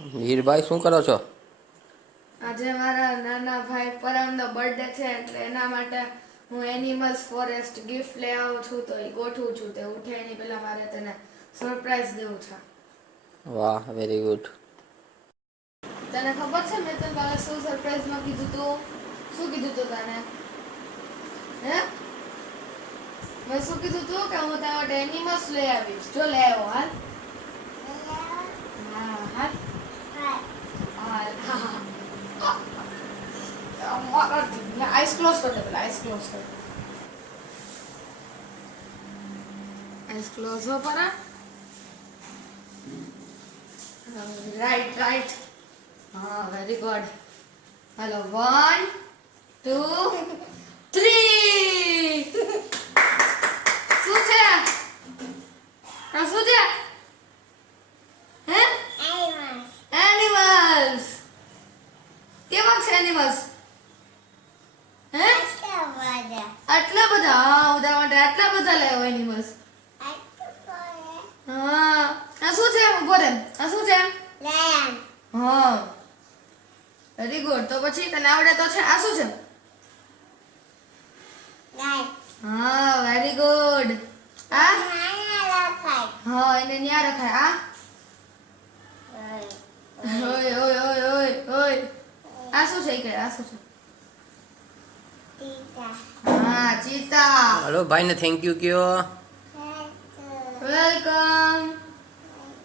વીરભાઈ શું કરો છો? આજે મારા નાના ભાઈ પરમનો બર્થડે છે એટલે એના માટે હું એનિમલ્સ ફોરેસ્ટ ગિફ્ટ લઈ આવું છું તો એ ગોઠવું છું તે ઉઠે એની પહેલા મારે તેને સરપ્રાઈઝ દેવું છે. વાહ, વેરી ગુડ. તને ખબર છે મેં તને કાલે શું સરપ્રાઈઝમાં કીધું તું? શું કીધું તું તને? હે? મેં શું કીધું તું કે હું તારા માટે એનિમલ્સ લઈ આવીશ. જો લઈ આવ્યો હાલ. હા હાલ. હાલ હા. આઈસ ક્લોઝ કર દે પેલા આઈસ ક્લોઝ કર. આઈસ ક્લોઝ હો પરા. Right right. હા વેરી ગુડ. હેલો 1 2 3. શું છે? આ શું છે? હે? એનિમલ્સ. કેવા છે એનિમલ્સ? હે? આટલા બધા. હા ઉદા માટે આટલા બધા લાવ્યો એનિમલ્સ. હા આ શું છે? ઉભો રહે. આ શું છે? હા વેરી ગુડ. તો પછી તને આવડે તો છે. આ શું છે? હા વેરી ગુડ. આ હા એને ન્યા રખાય. આ ઓય ઓય ઓય ઓય ઓય. આ શું છે? આ શું છે? હા ચીતા. હાલો ભાઈને થેન્ક યુ કયો. વેલકમ.